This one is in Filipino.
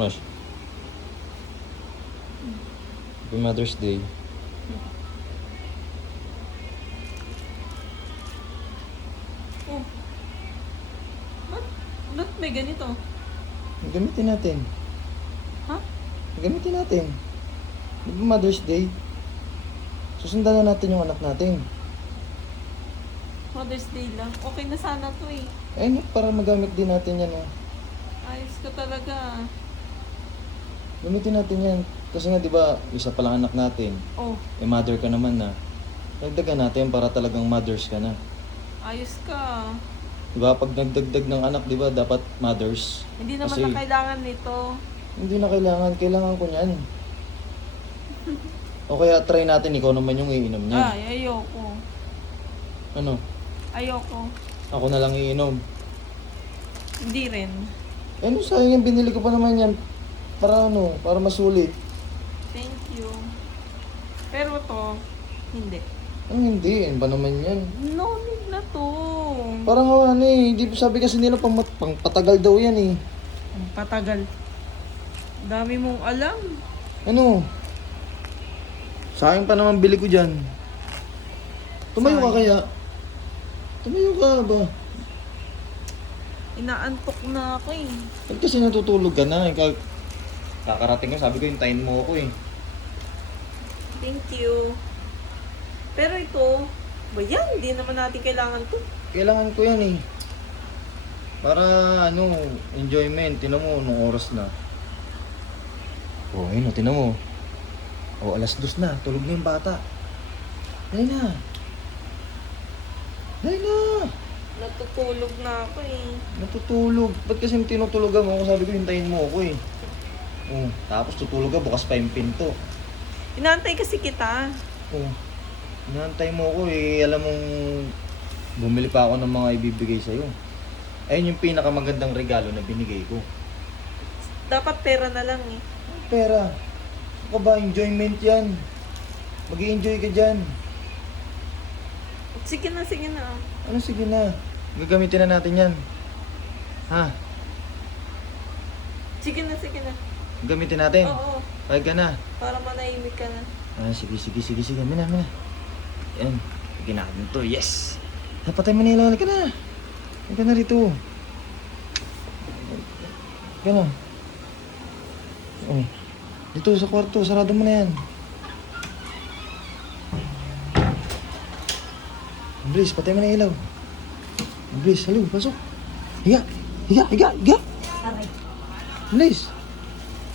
Mas. Happy Mother's Day. Oh. Ba't, ba't may ganito? Gamitin natin. Ha? Gamitin natin. Di ba Mother's Day? Susundan na natin yung anak natin. Mother's Day lang. Okay na sana to eh. Ayun, para magamit din natin yan. Oh. Ayos ka talaga. Gamitin natin yan. Kasi nga, di ba, isa pa lang anak natin. Oh, Eh, mother ka naman na. Dagdagan natin para talagang mothers ka na. ayos ka. Di ba, pag nagdagdag ng anak, di ba, dapat mothers. Hindi naman Kasi- na kailangan nito. Hindi na kailangan. Kailangan ko niyan. O kaya try natin, ikaw naman yung iinom niya. Ay, ayoko. Ano? Ayoko. Ako na lang iinom. Hindi rin. Eh, ano, sayang yung binili ko pa naman yan. Para ano, para masulit. Thank you. Pero to, hindi. Ano hindi? Ano ba naman yan? No need na to. Parang oh, ano eh, di sabi kasi nila pang, pang patagal daw yan eh. Ang patagal. Dami mong alam. Ano? Sayang pa naman bili ko dyan. Tumayo ka kaya? Tumayo ka ba? Inaantok na ako eh. Ba't kasi natutulog ka na? Ikaw, kakarating ko, sabi ko hintayin mo ako eh. Thank you. Pero ito, ba yan? Hindi naman natin kailangan to. Kailangan ko yan eh. Para ano, enjoyment. Tinan mo, nung oras na. Oh, ayun o, tinan mo. Oh, alas dos na. Tulog na yung bata. Dahil na. Dahil na. Natutulog na ako eh. Natutulog. Ba't kasi tinutulugan mo ako? Sabi ko, hintayin mo ako eh. Oh, tapos tutulog ka, bukas pa yung pinto. Inaantay kasi kita. Oh, inaantay mo ako eh. Alam mong bumili pa ako ng mga ibibigay sa'yo. Ayun yung pinakamagandang regalo na binigay ko. Dapat pera na lang eh. Ang Pera. Ako ba, enjoyment yan. mag enjoy ka dyan. Sige na, sige na. Ano, sige na. Gagamitin na natin yan. Ha? Sige na, sige na. Gamitin natin. Oo, Pahig ka na. para manahimik ka na. Ah, sige, sige, sige, sige. Mina, mina. Yan. Bigyan natin to. Yes! Napatay mo na ilaw. Halika na. Halika na rito. Halika na. Oh. Dito sa kwarto. Sarado mo na yan. Bilis, patay mo na ilaw. Bilis, halo, pasok. Higa, higa, higa, higa. Bilis.